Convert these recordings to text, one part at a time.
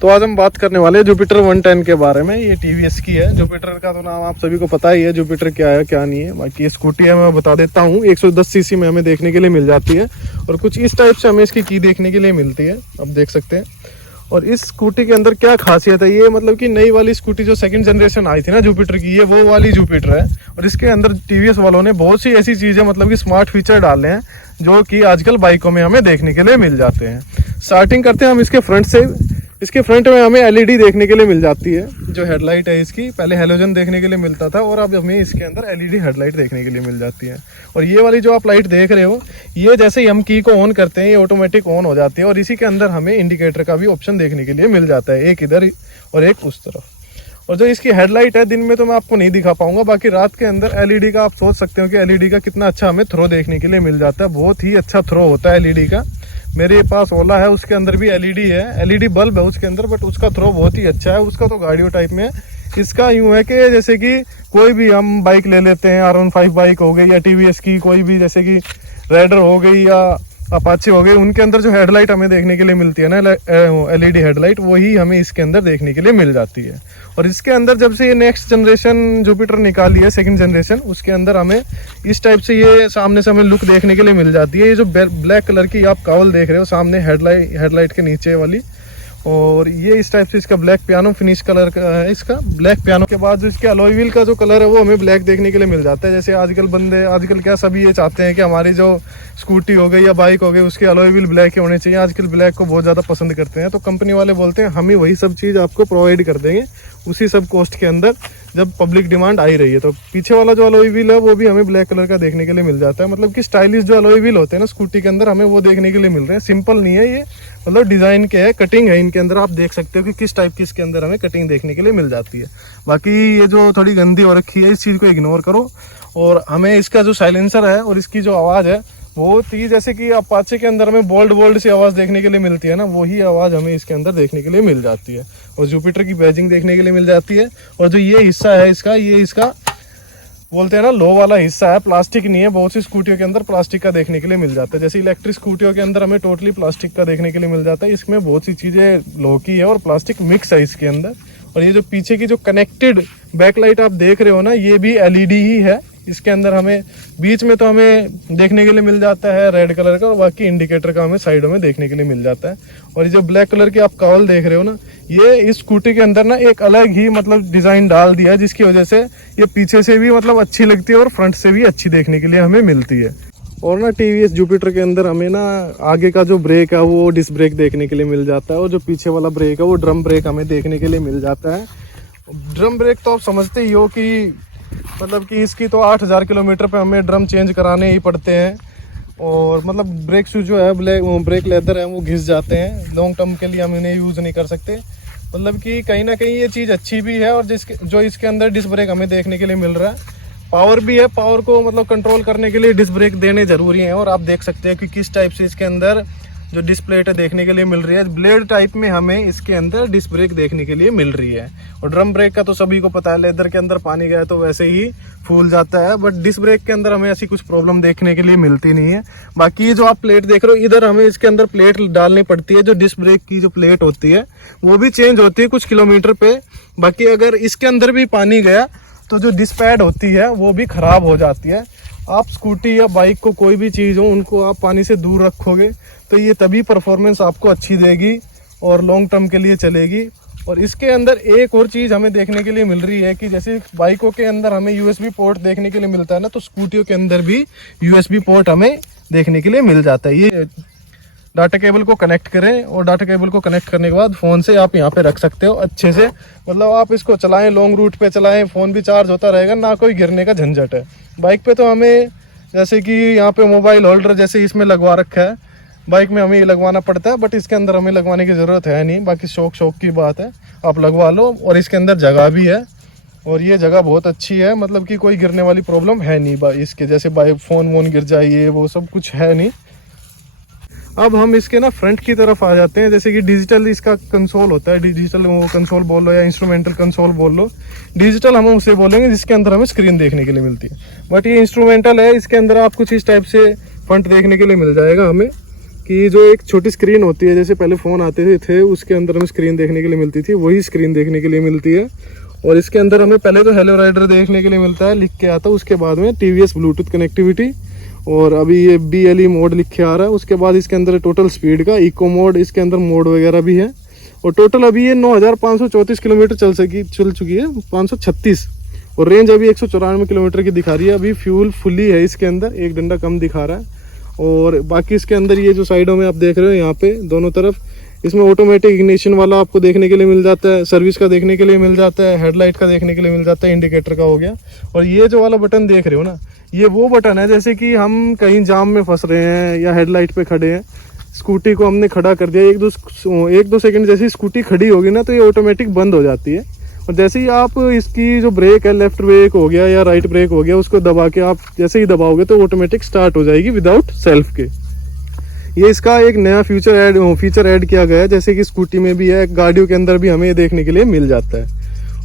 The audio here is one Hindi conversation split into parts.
तो आज हम बात करने वाले हैं जुपिटर 110 के बारे में। ये टीवीएस की है। जुपिटर का तो नाम आप सभी को पता ही है, जुपिटर क्या है क्या नहीं है। बाकी ये स्कूटी है, मैं बता देता हूँ। 110 सीसी में हमें देखने के लिए मिल जाती है और कुछ इस टाइप से हमें इसकी की देखने के लिए मिलती है, आप देख सकते हैं। और इस स्कूटी के अंदर क्या खासियत है, ये मतलब कि नई वाली स्कूटी जो सेकंड जनरेशन आई थी ना जुपिटर की, ये वो वाली जुपिटर है। और इसके अंदर टीवीएस वालों ने बहुत सी ऐसी चीज़ें मतलब कि स्मार्ट फीचर डाले हैं जो कि आजकल बाइकों में हमें देखने के लिए मिल जाते हैं। स्टार्टिंग करते हैं हम इसके फ्रंट से। इसके फ्रंट में हमें एलईडी देखने के लिए मिल जाती है। जो हेडलाइट है इसकी, पहले हेलोजन देखने के लिए मिलता था और अब हमें इसके अंदर एलईडी हेडलाइट देखने के लिए मिल जाती है। और ये वाली जो आप लाइट देख रहे हो, ये जैसे ही हम की को ऑन करते हैं ये ऑटोमेटिक ऑन हो जाती है। और इसी के अंदर हमें इंडिकेटर का भी ऑप्शन देखने के लिए मिल जाता है, एक इधर और एक उस तरफ। और जो इसकी हेडलाइट है, दिन में तो मैं आपको नहीं दिखा पाऊंगा, बाकी रात के अंदर एलईडी का आप सोच सकते हो कि एलईडी का कितना अच्छा हमें थ्रो देखने के लिए मिल जाता है। बहुत ही अच्छा थ्रो होता है एलईडी का। मेरे पास ओला है, उसके अंदर भी एलईडी है, एलईडी बल्ब है उसके अंदर, बट उसका थ्रो बहुत ही अच्छा है। उसका तो गाड़ियों टाइप में है। इसका यूं है कि जैसे कि कोई भी हम बाइक ले लेते हैं, R15 बाइक हो गई या टीवीएस की कोई भी, जैसे कि राइडर हो गई या अपाचे हो गई, उनके अंदर जो हेडलाइट हमें देखने के लिए मिलती है ना, एलईडी हेडलाइट, वही हमें इसके अंदर देखने के लिए मिल जाती है। और इसके अंदर जब से ये नेक्स्ट जनरेशन जुपिटर निकाली है, सेकंड जनरेशन, उसके अंदर हमें इस टाइप से ये सामने से हमें लुक देखने के लिए मिल जाती है। ये जो ब्लैक कलर की आप कावल देख रहे हो सामने हेडलाइट के नीचे वाली, और ये इस टाइप से इसका ब्लैक पियानो फिनिश कलर का है। इसका ब्लैक पियानो के बाद जो इसके अलॉय व्हील का जो कलर है वो हमें ब्लैक देखने के लिए मिल जाता है। जैसे आजकल क्या सभी ये चाहते हैं कि हमारी जो स्कूटी हो गई या बाइक हो गई उसके अलॉय व्हील ब्लैक ही होने चाहिए। आजकल ब्लैक को बहुत ज़्यादा पसंद करते हैं, तो कंपनी वाले बोलते हैं हम ही वही सब चीज़ आपको प्रोवाइड कर देंगे उसी सब कॉस्ट के अंदर, जब पब्लिक डिमांड आई रही है। तो पीछे वाला जो अलॉय व्हील है वो भी हमें ब्लैक कलर का देखने के लिए मिल जाता है। मतलब कि स्टाइलिश जो अलॉय व्हील होते हैं ना स्कूटी के अंदर, हमें वो देखने के लिए मिल रहे हैं। सिंपल नहीं है ये, मतलब डिज़ाइन के है, कटिंग है इनके अंदर। आप देख सकते हो कि किस टाइप की इसके अंदर हमें कटिंग देखने के लिए मिल जाती है। बाकी ये जो थोड़ी गंदी हो रखी है, इस चीज़ को इग्नोर करो। और हमें इसका जो साइलेंसर है और इसकी जो आवाज़ है, बहुत ही जैसे कि अपाचे के अंदर हमें बोल्ड सी आवाज़ देखने के लिए मिलती है ना, वही आवाज़ हमें इसके अंदर देखने के लिए मिल जाती है। और जुपिटर की बैजिंग देखने के लिए मिल जाती है। और जो ये हिस्सा है इसका, ये इसका बोलते हैं ना लो वाला हिस्सा है, प्लास्टिक नहीं है। बहुत सी स्कूटियों के अंदर प्लास्टिक का देखने के लिए मिल जाता है। जैसे इलेक्ट्रिक स्कूटियों के अंदर हमें टोटली प्लास्टिक का देखने के लिए मिल जाता है। इसमें बहुत सी चीज़ें लो की है और प्लास्टिक मिक्स है इसके अंदर। और ये जो पीछे की जो कनेक्टेड बैकलाइट आप देख रहे हो ना, ये भी एलईडी ही है। इसके अंदर हमें बीच में तो हमें देखने के लिए मिल जाता है रेड कलर का, और बाकी इंडिकेटर का हमें साइडों में देखने के लिए मिल जाता है। और ये जो ब्लैक कलर की आप कावल देख रहे हो ना, ये इस स्कूटी के अंदर ना एक अलग ही मतलब डिज़ाइन डाल दिया है, जिसकी वजह से ये पीछे से भी मतलब अच्छी लगती है और फ्रंट से भी अच्छी देखने के लिए हमें मिलती है। और ना टीवीएस जुपिटर के अंदर हमें ना आगे का जो ब्रेक है वो डिस्क ब्रेक देखने के लिए मिल जाता है, और जो पीछे वाला ब्रेक है वो ड्रम ब्रेक हमें देखने के लिए मिल जाता है। ड्रम ब्रेक तो आप समझते ही हो कि मतलब कि इसकी तो 8000 किलोमीटर पे हमें ड्रम चेंज कराने ही पड़ते हैं। और मतलब ब्रेक शूज जो है ब्रेक लेदर है वो घिस जाते हैं, लॉन्ग टर्म के लिए हम इन्हें यूज़ नहीं कर सकते। मतलब कि कहीं ना कहीं ये चीज़ अच्छी भी है। और जो इसके अंदर डिस्क ब्रेक हमें देखने के लिए मिल रहा है, पावर भी है। पावर को मतलब कंट्रोल करने के लिए डिस्क ब्रेक देने ज़रूरी हैं। और आप देख सकते हैं कि किस टाइप से इसके अंदर जो डिस्क प्लेट है देखने के लिए मिल रही है, ब्लेड टाइप में हमें इसके अंदर डिस्क ब्रेक देखने के लिए मिल रही है। और ड्रम ब्रेक का तो सभी को पता है, लेदर के अंदर पानी गया तो वैसे ही फूल जाता है, बट डिस्क ब्रेक के अंदर हमें ऐसी कुछ प्रॉब्लम देखने के लिए मिलती नहीं है। बाकी ये जो आप प्लेट देख रहे हो, इधर हमें इसके अंदर प्लेट डालनी पड़ती है। जो डिस्क ब्रेक की जो प्लेट होती है वो भी चेंज होती है कुछ किलोमीटर पे। बाकी अगर इसके अंदर भी पानी गया तो जो डिस्क पैड होती है वो भी ख़राब हो जाती है। आप स्कूटी या बाइक को कोई भी चीज़ हो, उनको आप पानी से दूर रखोगे तो ये तभी परफॉर्मेंस आपको अच्छी देगी और लॉन्ग टर्म के लिए चलेगी। और इसके अंदर एक और चीज़ हमें देखने के लिए मिल रही है कि जैसे बाइकों के अंदर हमें यूएसबी पोर्ट देखने के लिए मिलता है ना, तो स्कूटियों के अंदर भी यूएसबी पोर्ट हमें देखने के लिए मिल जाता है। ये डाटा केबल को कनेक्ट करें और डाटा केबल को कनेक्ट करने के बाद फ़ोन से आप यहाँ पे रख सकते हो अच्छे से। मतलब आप इसको चलाएं, लॉन्ग रूट पे चलाएं, फ़ोन भी चार्ज होता रहेगा, ना कोई गिरने का झंझट है। बाइक पे तो हमें जैसे कि यहाँ पे मोबाइल होल्डर जैसे इसमें लगवा रखा है, बाइक में हमें ये लगवाना पड़ता है, बट इसके अंदर हमें लगवाने की ज़रूरत है नहीं। बाकी शौक की बात है, आप लगवा लो। और इसके अंदर जगह भी है, और ये जगह बहुत अच्छी है। मतलब कि कोई गिरने वाली प्रॉब्लम है नहीं इसके, जैसे बाइक फ़ोन वोन गिर जाइए वो सब कुछ है नहीं। अब हम इसके ना फ्रंट की तरफ आ जाते हैं। जैसे कि डिजिटल इसका कंसोल होता है, डिजिटल कंसोल बोल लो या इंस्ट्रूमेंटल कंसोल बोल लो। डिजिटल हम उसे बोलेंगे जिसके अंदर हमें स्क्रीन देखने के लिए मिलती है, बट ये इंस्ट्रूमेंटल है। इसके अंदर आप कुछ इस टाइप से फ्रंट देखने के लिए मिल जाएगा हमें। कि जो एक छोटी स्क्रीन होती है, जैसे पहले फ़ोन आते थे उसके अंदर हमें स्क्रीन देखने के लिए मिलती थी, वही स्क्रीन देखने के लिए मिलती है। और इसके अंदर हमें पहले तो हेलो राइडर देखने के लिए मिलता है, लिख के आता है, उसके बाद में TVS ब्लूटूथ कनेक्टिविटी, और अभी ये BLE मोड लिख के आ रहा है। उसके बाद इसके अंदर टोटल स्पीड का इको मोड, इसके अंदर मोड वगैरह भी है। और टोटल अभी ये 9534 किलोमीटर चल चुकी है, 536, और रेंज अभी 194 किलोमीटर की दिखा रही है। अभी फ्यूल फुली है इसके अंदर, एक डंडा कम दिखा रहा है। और बाकी इसके अंदर ये जो साइडों में आप देख रहे हो यहाँ पे दोनों तरफ, इसमें ऑटोमेटिक इग्निशन वाला आपको देखने के लिए मिल जाता है, सर्विस का देखने के लिए मिल जाता है, हेडलाइट का देखने के लिए मिल जाता है, इंडिकेटर का हो गया। और ये जो वाला बटन देख रहे हो ना, ये वो बटन है जैसे कि हम कहीं जाम में फंस रहे हैं या हेडलाइट पे खड़े हैं, स्कूटी को हमने खड़ा कर दिया, एक दो सेकंड जैसे स्कूटी खड़ी होगी ना तो ये ऑटोमेटिक बंद हो जाती है। और जैसे ही आप इसकी जो ब्रेक है, लेफ्ट ब्रेक हो गया या राइट ब्रेक हो गया, उसको दबा के आप जैसे ही दबाओगे तो ऑटोमेटिक स्टार्ट हो जाएगी विदाउट सेल्फ के। ये इसका एक नया फीचर ऐड किया गया है, जैसे कि स्कूटी में भी है, गाड़ियों के अंदर भी हमें ये देखने के लिए मिल जाता है।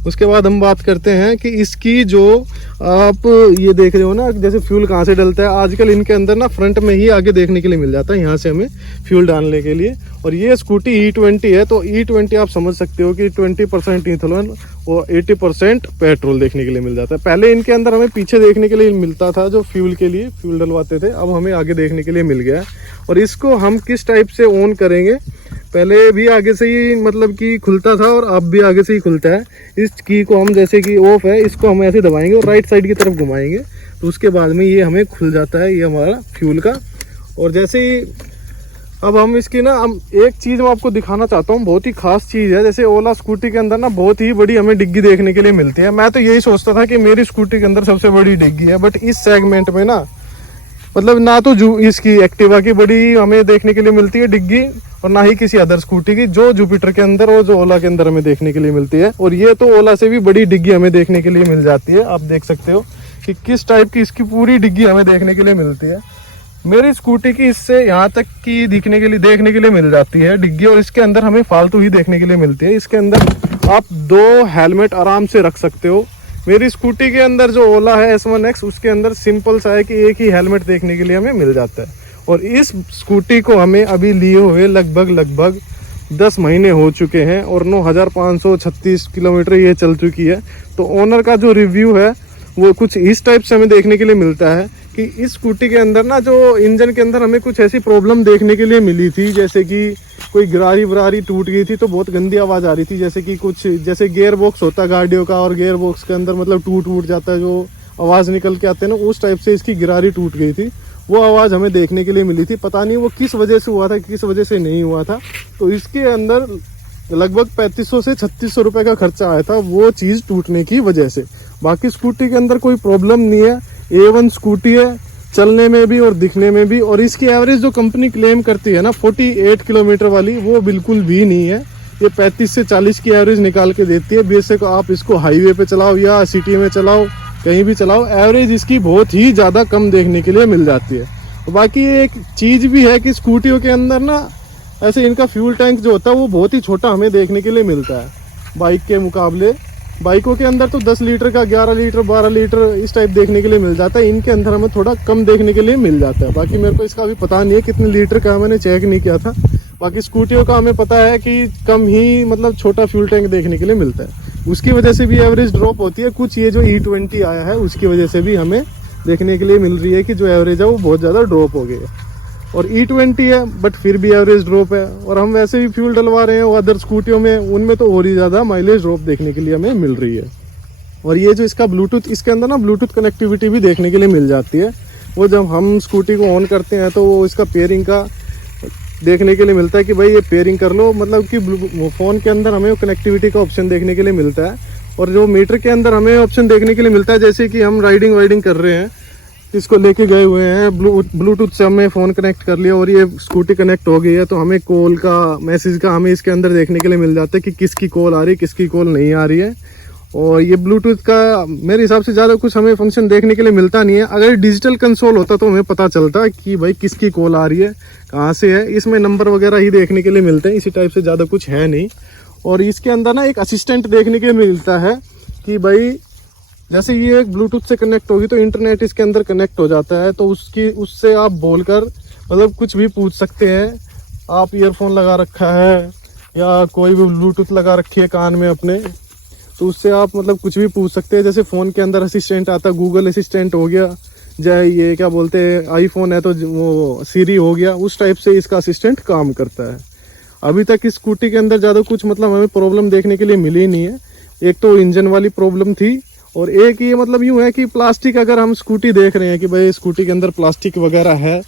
उसके बाद हम बात करते हैं कि इसकी जो आप ये देख रहे हो ना, जैसे फ्यूल कहाँ से डलता है, आजकल इनके अंदर ना फ्रंट में ही आगे देखने के लिए मिल जाता है, यहाँ से हमें फ्यूल डालने के लिए। और ये स्कूटी E20 है, तो E20 आप समझ सकते हो कि 20% इथेनॉल और 80% पेट्रोल देखने के लिए मिल जाता है। पहले इनके अंदर हमें पीछे देखने के लिए मिलता था, जो फ्यूल के लिए फ्यूल डलवाते थे, अब हमें आगे देखने के लिए मिल गया है। और इसको हम किस टाइप से ऑन करेंगे, पहले भी आगे से ही मतलब कि खुलता था और अब भी आगे से ही खुलता है। इस की को हम जैसे कि ऑफ है, इसको हम ऐसे दबाएंगे और राइट साइड की तरफ घुमाएंगे तो उसके बाद में ये हमें खुल जाता है, ये हमारा फ्यूल का। और जैसे ही अब हम इसकी ना, हम एक चीज़ मैं आपको दिखाना चाहता हूँ, बहुत ही खास चीज़ है। जैसे ओला स्कूटी के अंदर ना बहुत ही बड़ी हमें डिग्गी देखने के लिए मिलती है। मैं तो यही सोचता था कि मेरी स्कूटी के अंदर सबसे बड़ी डिग्गी है, बट इस सेगमेंट में ना मतलब ना तो इसकी एक्टिवा की बड़ी हमें देखने के लिए मिलती है डिग्गी, और ना ही किसी अदर स्कूटी की, जो जुपिटर के अंदर और जो ओला के अंदर हमें देखने के लिए मिलती है। और ये तो ओला से भी बड़ी डिग्गी हमें देखने के लिए मिल जाती है। आप देख सकते हो कि किस टाइप की इसकी पूरी डिग्गी हमें देखने के लिए मिलती है। मेरी स्कूटी की इससे यहाँ तक की देखने के लिए मिल जाती है डिग्गी, और इसके अंदर हमें फालतू ही देखने के लिए मिलती है। इसके अंदर आप 2 हेलमेट आराम से रख सकते हो। मेरी स्कूटी के अंदर जो ओला है S1X, उसके अंदर सिंपल सा है कि एक ही हेलमेट देखने के लिए हमें मिल जाता है। और इस स्कूटी को हमें अभी लिए हुए लगभग 10 महीने हो चुके हैं और 9536 किलोमीटर ये चल चुकी है। तो ओनर का जो रिव्यू है वो कुछ इस टाइप से हमें देखने के लिए मिलता है कि इस स्कूटी के अंदर ना, जो इंजन के अंदर हमें कुछ ऐसी प्रॉब्लम देखने के लिए मिली थी, जैसे कि कोई गिरारी वरारी टूट गई थी तो बहुत गंदी आवाज़ आ रही थी, जैसे कि कुछ जैसे गियर बॉक्स होता है गाड़ियों का, और गियर बॉक्स के अंदर मतलब टूट जाता है, जो आवाज़ निकल के आते हैं ना, उस टाइप से इसकी गिरारी टूट गई थी। वो आवाज़ हमें देखने के लिए मिली थी, पता नहीं वो किस वजह से हुआ था, किस वजह से नहीं हुआ था। तो इसके अंदर लगभग 3500 से 3600 रुपये का खर्चा आया था वो चीज़ टूटने की वजह से। बाकी स्कूटी के अंदर कोई प्रॉब्लम नहीं है, A1 स्कूटी है, चलने में भी और दिखने में भी। और इसकी एवरेज जो कंपनी क्लेम करती है ना 48 किलोमीटर वाली, वो बिल्कुल भी नहीं है। ये 35 से 40 की एवरेज निकाल के देती है। बेशक आप इसको हाईवे पे चलाओ या सिटी में चलाओ, कहीं भी चलाओ, एवरेज इसकी बहुत ही ज़्यादा कम देखने के लिए मिल जाती है। बाकी एक चीज़ भी है कि स्कूटियों के अंदर ना ऐसे इनका फ्यूल टैंक जो होता है वो बहुत ही छोटा हमें देखने के लिए मिलता है बाइक के मुकाबले। बाइकों के अंदर तो 10 लीटर का 11 लीटर 12 लीटर इस टाइप देखने के लिए मिल जाता है, इनके अंदर हमें थोड़ा कम देखने के लिए मिल जाता है। बाकी मेरे को इसका अभी पता नहीं है कितने लीटर का, मैंने चेक नहीं किया था। बाकी स्कूटियों का हमें पता है कि कम ही मतलब छोटा फ्यूल टैंक देखने के लिए मिलता है, उसकी वजह से भी एवरेज ड्रॉप होती है। कुछ ये जो E20 आया है उसकी वजह से भी हमें देखने के लिए मिल रही है कि जो एवरेज है वो बहुत ज़्यादा ड्रॉप हो गई है। और E20 है बट फिर भी एवरेज ड्रॉप है, और हम वैसे भी फ्यूल डलवा रहे हैं वो अदर स्कूटियों में, उनमें तो और ही ज़्यादा माइलेज ड्रॉप देखने के लिए हमें मिल रही है। और ये जो इसका ब्लूटूथ, इसके अंदर ना ब्लूटूथ कनेक्टिविटी भी देखने के लिए मिल जाती है। वो जब हम स्कूटी को ऑन करते हैं तो वो इसका पेयरिंग का देखने के लिए मिलता है कि भाई ये पेयरिंग कर लो, मतलब कि फ़ोन के अंदर हमें कनेक्टिविटी का ऑप्शन देखने के लिए मिलता है। और जो मीटर के अंदर हमें ऑप्शन देखने के लिए मिलता है, जैसे कि हम राइडिंग वाइडिंग कर रहे हैं, इसको लेके गए हुए हैं, ब्लूटूथ से हमने फ़ोन कनेक्ट कर लिया और ये स्कूटी कनेक्ट हो गई है, तो हमें कॉल का, मैसेज का हमें इसके अंदर देखने के लिए मिल जाता है कि किसकी कॉल आ रही है, किसकी कॉल नहीं आ रही है। और ये ब्लूटूथ का मेरे हिसाब से ज़्यादा कुछ हमें फंक्शन देखने के लिए मिलता नहीं है। अगर डिजिटल कंसोल होता तो हमें पता चलता कि भाई किसकी कॉल आ रही है, कहाँ से है। इसमें नंबर वगैरह ही देखने के लिए मिलते हैं, इसी टाइप से ज़्यादा कुछ है नहीं। और इसके अंदर ना एक असिस्टेंट देखने के लिए मिलता है कि भाई जैसे ये ब्लूटूथ से कनेक्ट होगी तो इंटरनेट इसके अंदर कनेक्ट हो जाता है, तो उससे आप बोलकर मतलब कुछ भी पूछ सकते हैं। आप ईयरफोन लगा रखा है या कोई भी ब्लूटूथ लगा रखी है कान में अपने, तो उससे आप मतलब कुछ भी पूछ सकते हैं। जैसे फ़ोन के अंदर असिस्टेंट आता है, गूगल असिस्टेंट हो गया, चाहे ये क्या बोलते हैं आईफोन है तो वो सीरी हो गया, उस टाइप से इसका असिस्टेंट काम करता है। अभी तक इस स्कूटी के अंदर ज़्यादा कुछ मतलब हमें प्रॉब्लम देखने के लिए मिली नहीं है। एक तो इंजन वाली प्रॉब्लम थी, और एक ये मतलब यूँ है कि प्लास्टिक, अगर हम स्कूटी देख रहे हैं कि भाई स्कूटी के अंदर प्लास्टिक वगैरह है,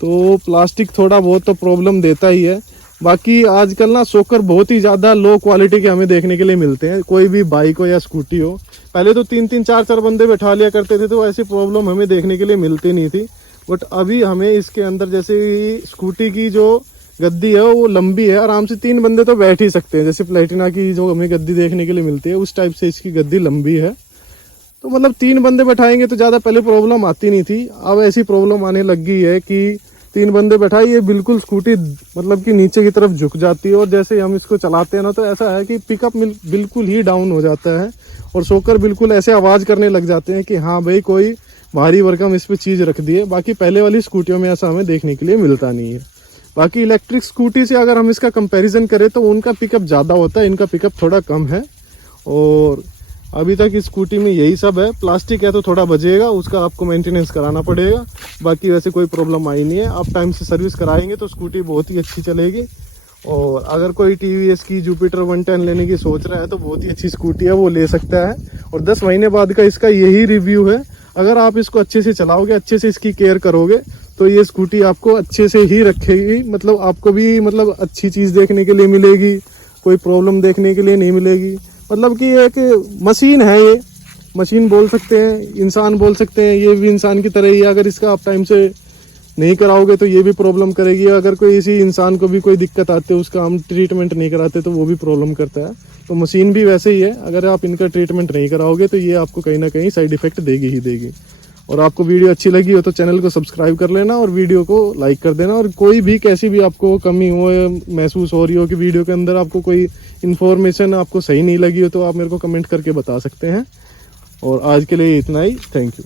तो प्लास्टिक थोड़ा बहुत तो प्रॉब्लम देता ही है। बाकी आजकल ना शॉकर बहुत ही ज़्यादा लो क्वालिटी के हमें देखने के लिए मिलते हैं, कोई भी बाइक हो या स्कूटी हो। पहले तो 3-3 4-4 बंदे बैठा लिया करते थे, तो ऐसी प्रॉब्लम हमें देखने के लिए मिलती नहीं थी। बट अभी हमें इसके अंदर जैसे स्कूटी की जो गद्दी है वो लंबी है, आराम से 3 बंदे तो बैठ ही सकते हैं। जैसे प्लेटिना की जो हमें गद्दी देखने के लिए मिलती है उस टाइप से इसकी गद्दी लंबी है, तो मतलब 3 बंदे बैठाएंगे तो ज़्यादा पहले प्रॉब्लम आती नहीं थी। अब ऐसी प्रॉब्लम आने लग गई है कि 3 बंदे बैठाइए बिल्कुल स्कूटी मतलब कि नीचे की तरफ झुक जाती है, और जैसे हम इसको चलाते हैं ना तो ऐसा है कि पिकअप बिल्कुल ही डाउन हो जाता है, और शॉकर बिल्कुल ऐसे आवाज़ करने लग जाते हैं कि हाँ भाई कोई भारी भरकम इस पर चीज़ रख दी है। बाकी पहले वाली स्कूटियों में ऐसा हमें देखने के लिए मिलता नहीं है। बाकी इलेक्ट्रिक स्कूटी से अगर हम इसका कंपैरिजन करें तो उनका पिकअप ज़्यादा होता है, इनका पिकअप थोड़ा कम है। और अभी तक इस स्कूटी में यही सब है। प्लास्टिक है तो थोड़ा बचेगा, उसका आपको मेंटेनेंस कराना पड़ेगा, बाकी वैसे कोई प्रॉब्लम आई नहीं है। आप टाइम से सर्विस कराएंगे तो स्कूटी बहुत ही अच्छी चलेगी। और अगर कोई TVS की जुपिटर 110 लेने की सोच रहा है तो बहुत ही अच्छी स्कूटी है, वो ले सकता है। और 10 महीने बाद का इसका यही रिव्यू है। अगर आप इसको अच्छे से चलाओगे, अच्छे से इसकी केयर करोगे, तो ये स्कूटी आपको अच्छे से ही रखेगी। मतलब आपको भी मतलब अच्छी चीज़ देखने के लिए मिलेगी, कोई प्रॉब्लम देखने के लिए नहीं मिलेगी। मतलब कि एक मशीन है, ये मशीन बोल सकते हैं, इंसान बोल सकते हैं, ये भी इंसान की तरह ही है। अगर इसका आप टाइम से नहीं कराओगे तो ये भी प्रॉब्लम करेगी। अगर कोई इसी इंसान को भी कोई दिक्कत आती है, उसका हम ट्रीटमेंट नहीं कराते तो वो भी प्रॉब्लम करता है। तो मशीन भी वैसे ही है, अगर आप इनका ट्रीटमेंट नहीं कराओगे तो ये आपको कहीं ना कहीं साइड इफेक्ट देगी ही देगी। और आपको वीडियो अच्छी लगी हो तो चैनल को सब्सक्राइब कर लेना और वीडियो को लाइक कर देना। और कोई भी कैसी भी आपको कमी हो महसूस हो रही हो कि वीडियो के अंदर आपको कोई इन्फॉर्मेशन आपको सही नहीं लगी हो, तो आप मेरे को कमेंट करके बता सकते हैं। और आज के लिए इतना ही, थैंक यू।